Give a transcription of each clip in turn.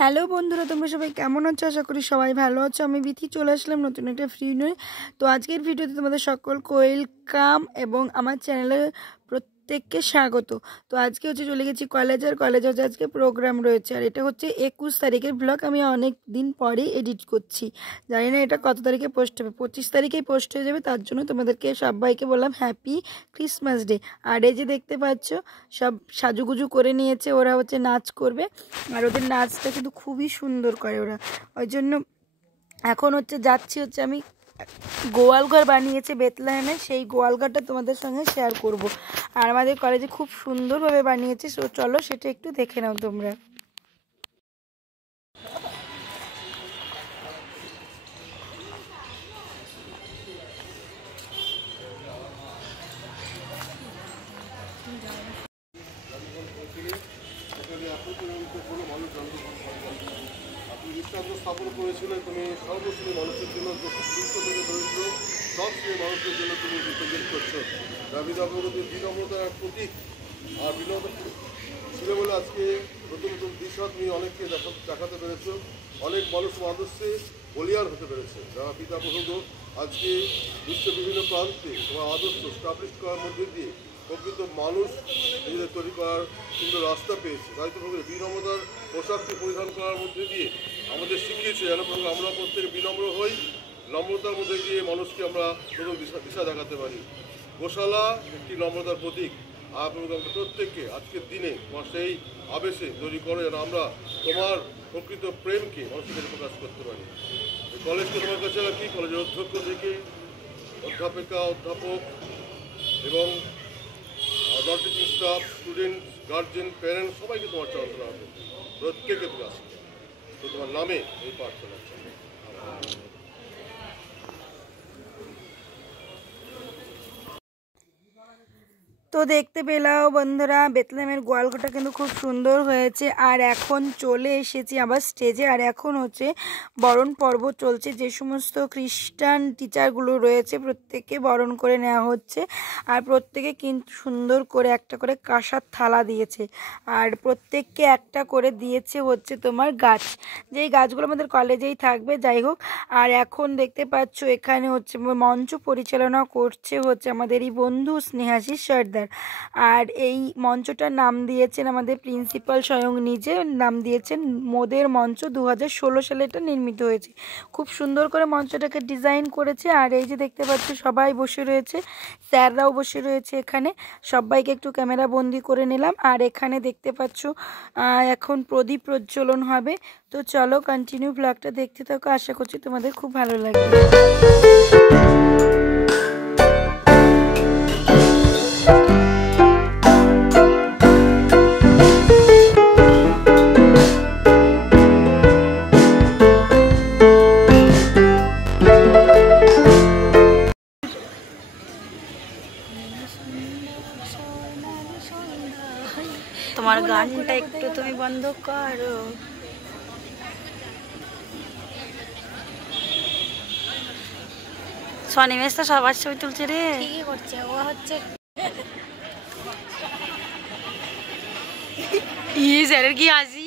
Hello বন্ধুরা, তোমরা সবাই কেমন আছো? আশা করি সবাই ভালো আছো। আমি বিথি চলে আসলাম নতুন একটা ভিডিও। তো আজকের ভিডিওতে তোমাদের সকলকে ওয়েলকাম এবং আমার চ্যানেলে প্রত্যেককে স্বাগত। তো আজকে চলে গেছি কলেজে হচ্ছে আজকে প্রোগ্রাম রয়েছে, আর এটা হচ্ছে 21 তারিখের ব্লগ। আমি অনেক দিন পরেই এডিট করছি, জানি না এটা কত তারিখে পোস্ট হবে। 25 তারিখেই পোস্ট হয়ে যাবে। তার জন্য তোমাদেরকে সবাইকে বললাম হ্যাপি ক্রিসমাস ডে। আর এই যে দেখতে পাচ্ছ সব সাজুগুজু করে নিয়েছে, ওরা নাচ করবে। আর ওদের নাচটা কিন্তু খুবই সুন্দর করে ওরা। ওই জন্য এখন যাচ্ছি আমি গোয়ালঘর বানিয়েছে বেথলেহেমে, সেই গোয়ালঘরটা তোমাদের সঙ্গে শেয়ার করব। আর আমাদের কলেজে খুব সুন্দরভাবে বানিয়েছে, সো চলো সেটা একটু দেখে নাও তোমরা। স্থাপন করেছিলেন তুমি সর্বশ্রেণী মানুষের জন্য, দুঃখ থেকে দরিদ্র সব শ্রেণীর মানুষের জন্য তুমি রিপ্রেজেন্ট করছো। বিনম্রতার বিনম্রতার এক প্রতীক। আর বিনম্র ছিল বলে আজকে নতুন নতুন দিশা তুমি অনেককে দেখাতে পেরেছো, অনেক মানুষ আদর্শে বলিয়ান হতে পেরেছে। যারা পিতা বহুদ আজকে বিশ্বের বিভিন্ন প্রান্তে তোমার আদর্শ স্টাবলিশ করার মধ্যে দিয়ে প্রকৃত মানুষ নিজেদের তৈরি করার সুন্দর রাস্তা পেয়েছে। তাই তো বিনম্রতার পোশাকটি পরিধান করার মধ্যে দিয়ে আমাদের শিখিয়েছে যেন আমরা প্রত্যেকে বিনম্র হই, নম্রতার মধ্যে দিয়ে মানুষকে আমরা নতুন দিশা দেখাতে পারি। গোশালা একটি নম্রতার প্রতীক। আপনাদের প্রত্যেককে আজকের দিনে তোমার সেই আবেশে তৈরি করে যেন আমরা তোমার প্রকৃত প্রেমকে মানুষের কাছে প্রকাশ করতে পারি। এই কলেজকে তোমার কাছে রাখি, কলেজের অধ্যক্ষ থেকে অধ্যাপিকা, অধ্যাপক এবং non teaching staff, student, guardian, parents সবাইকে তোমার চর্চা হবে, প্রত্যেকে তুমি আসবে। তো তোমার নামে এই প্রার্থনা। তো দেখতে পেলাও বন্ধুরা, বেথলেহেমের গোয়ালঘরটা কিন্তু খুব সুন্দর হয়েছে। আর এখন চলে এসেছি আবার স্টেজে। আর এখন বরণ পর্ব চলছে। যে সমস্ত খ্রিস্টান টিচারগুলো রয়েছে প্রত্যেককে বরণ করে নেওয়া হচ্ছে। আর প্রত্যেকে কিন্তু সুন্দর করে একটা করে কাঁসার থালা দিয়েছে। আর প্রত্যেককে একটা করে দিয়েছে তোমার গাছ, যেই গাছগুলো আমাদের কলেজেই থাকবে। যাই হোক, আর এখন দেখতে পাচ্ছ এখানে মঞ্চ পরিচালনা করছে আমাদের এই বন্ধু স্নেহাশিস সর্দার। আর এই মঞ্চটার নাম দিয়েছেন আমাদের প্রিন্সিপাল স্বয়ং নিজে, নাম দিয়েছেন মোদের মঞ্চ। 2016 সালে এটা নির্মিত হয়েছে। খুব সুন্দর করে মঞ্চটাকে ডিজাইন করেছে। আর এই যে দেখতে পাচ্ছ সবাই বসে রয়েছে, স্যাররাও বসে রয়েছে এখানে। সবাইকে একটু ক্যামেরা বন্দি করে নিলাম। আর এখানে দেখতে পাচ্ছ এখন প্রদীপ প্রজ্বলন হবে। তো চলো কন্টিনিউ ব্লগটা দেখতে থাকো, আশা করছি তোমাদের খুব ভালো লাগবে। তোমার গানটা একটু তুমি বন্ধ করো। সনিমেশ তো সবার ছবি তুলছে রে, ঠিকই করছে। ও স্যারের কি হাসি।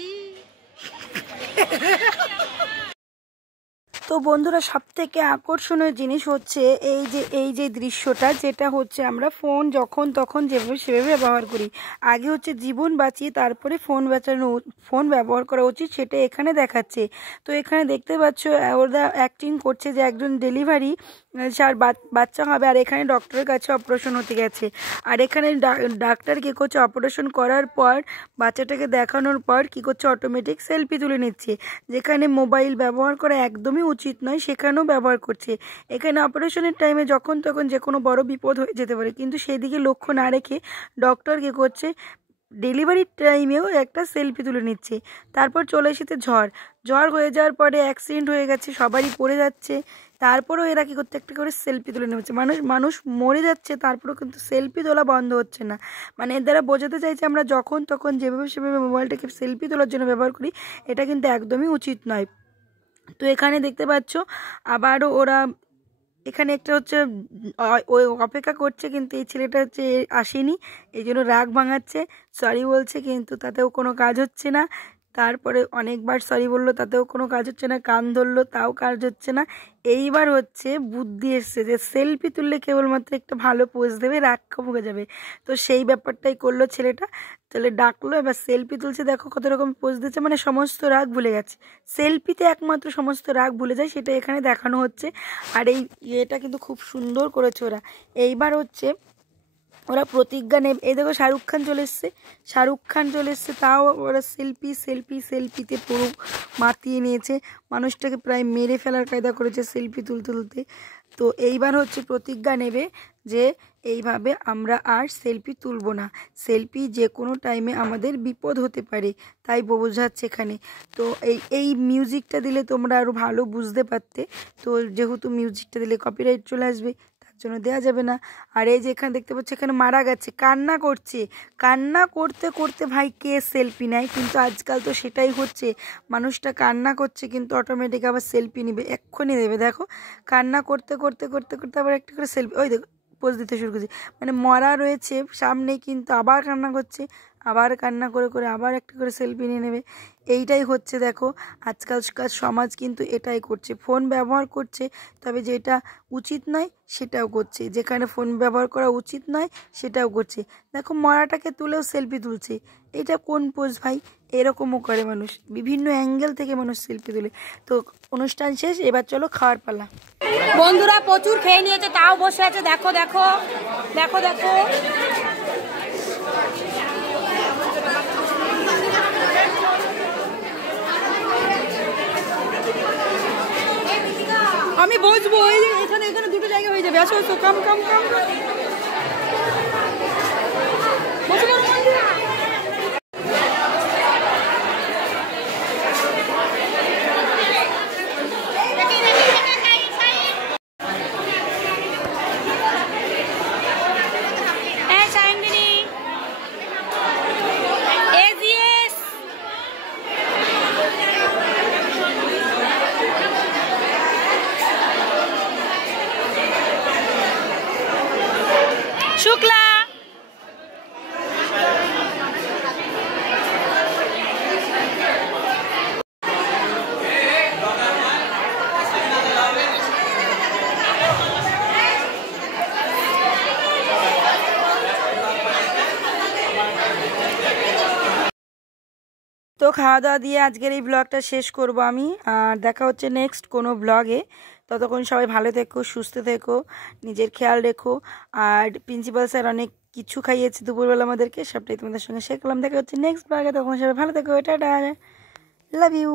তো বন্ধুরা, সব থেকে আকর্ষণীয় জিনিস এই যে দৃশ্যটা, যেটা আমরা ফোন যখন তখন যেভাবে সেভাবে ব্যবহার করি। আগে জীবন বাঁচিয়ে তারপরে ফোন ব্যবহার করা উচিত, সেটা এখানে দেখাচ্ছে। তো এখানে দেখতে পাচ্ছ ওরা অ্যাক্টিং করছে যে একজন ডেলিভারি বাচ্চা হবে, আর এখানে ডক্টরের কাছে অপারেশন হতে গেছে। আর এখানে ডাক্তার কী করছে, অপারেশন করার পর বাচ্চাটাকে দেখানোর পর কী করছে, অটোমেটিক সেলফি তুলে নিচ্ছে। যেখানে মোবাইল ব্যবহার করা একদমই উচিত নয়, সেখানেও ব্যবহার করছে। এখানে অপারেশনের টাইমে যখন তখন যে কোনো বড় বিপদ হয়ে যেতে পারে, কিন্তু সেই দিকে লক্ষ্য না রেখে ডক্টর কী করছে, ডেলিভারির টাইমেও একটা সেলফি তুলে নিচ্ছে। তারপর চলে এসেছে ঝড় হয়ে যাওয়ার পরে অ্যাক্সিডেন্ট হয়ে গেছে, সবারই পড়ে যাচ্ছে। তারপরেও এরা কী করতে একটা করে সেলফি তুলে নিচ্ছে। মানুষ মরে যাচ্ছে, তারপরেও কিন্তু সেলফি তোলা বন্ধ হচ্ছে না। এর দ্বারা বোঝাতে চাইছে আমরা যখন তখন যেভাবে সেভাবে মোবাইলটাকে সেলফি তোলার জন্য ব্যবহার করি, এটা কিন্তু একদমই উচিত নয়। তো এখানে দেখতে পাচ্ছ আবারও ওরা এখানে একটা ওই অপেক্ষা করছে, কিন্তু এই ছেলেটা আসেনি, এই জন্য রাগ ভাঙাচ্ছে, সরি বলছে, কিন্তু তাতেও কোনো কাজ হচ্ছে না। তারপরে অনেকবার সরি বললো, তাতেও কোনো কাজ হচ্ছে না। কান ধরলো, তাও কাজ হচ্ছে না। এইবার হচ্ছে বুদ্ধি এসছে যে সেলফি তুললে কেবলমাত্র একটা ভালো পোজ দেবে, রাগ কমে যাবে। তো সেই ব্যাপারটাই করলো ছেলেটা। তাহলে ডাকলো, এবার সেলফি তুলছে, দেখো কত রকম পোজ দিচ্ছে, মানে সমস্ত রাগ ভুলে গেছে। সেলফিতে একমাত্র সমস্ত রাগ ভুলে যায়, সেটা এখানে দেখানো হচ্ছে। আর এই ইয়েটা কিন্তু খুব সুন্দর করেছে ওরা। এইবার হচ্ছে ওরা প্রতিজ্ঞা নেবে। এই দেখো শাহরুখ খান চলে এসছে, শাহরুখ খান চলে এসছে, তাও ওরা সেলফি সেলফি সেলফিতে পুরো মাতিয়ে নিয়েছে। মানুষটাকে প্রায় মেরে ফেলার কায়দা করেছে সেলফি তুলতে তুলতে। তো এইবার হচ্ছে প্রতিজ্ঞা নেবে যে এইভাবে আমরা আর সেলফি তুলব না, সেলফি যে কোনো টাইমে আমাদের বিপদ হতে পারে, তাই বোঝাচ্ছে এখানে। তো এই মিউজিকটা দিলে তোমরা আরও ভালো বুঝতে পারতে। তো যেহেতু মিউজিকটা দিলে কপিরাইট চলে আসবে, জন্য দেওয়া যাবে না। আর এই যে এখানে দেখতে পাচ্ছি, এখানে মারা গেছে, কান্না করছে। কান্না করতে করতে ভাই কে সেলফি নেয়? কিন্তু আজকাল তো সেটাই হচ্ছে, মানুষটা কান্না করছে কিন্তু অটোমেটিক আবার সেলফি নেবে, এক্ষুনি দেবে। দেখো কান্না করতে করতে করতে করতে আবার একটা করে সেলফি, ওই দেখো পোজ দিতে শুরু করছে, মানে মরা রয়েছে সামনে কিন্তু আবার কান্না করছে, আবার কান্না করে করে আবার একটা করে সেলফি নিয়ে নেবে। এইটাই হচ্ছে, দেখো আজকালকার সমাজ কিন্তু এটাই করছে, ফোন ব্যবহার করছে, তবে যেটা উচিত নয় সেটাও করছে, যেখানে ফোন ব্যবহার করা উচিত নয় সেটাও করছে। দেখো মরাটাকে তুলেও সেলফি তুলছে, এটা কোন পোজ ভাই? এরকমও করে মানুষ, বিভিন্ন অ্যাঙ্গেল থেকে মানুষ সেলফি তুলে। তো অনুষ্ঠান শেষ, এবার চলো খাওয়ার পালা। বন্ধুরা প্রচুর খেয়ে নিয়েছে, তাও বসে আছে, দেখো দেখো দেখো দেখো। আমি বসবো, এই যে এখানে এখানে দুটো জায়গা হয়ে যাবে, আসো আসো, কাম কাম কাম। শুক্লা তো খাওয়া দাওয়া দিয়ে আজকের এই ব্লগটা শেষ করব আমি, আর দেখা হচ্ছে নেক্সট কোনো ব্লগে। ততক্ষণ সবাই ভালো থেকো, সুস্থ থেকো, নিজের খেয়াল রেখো। আর প্রিন্সিপাল স্যার অনেক কিছু খাইয়েছে দুপুরবেলা আমাদেরকে, সবটাই তোমাদের সঙ্গে শেয়ার করলাম। দেখা হচ্ছে নেক্সট ব্লগে, তখন সবাই ভালো থেকো, টাটা, লাভ ইউ।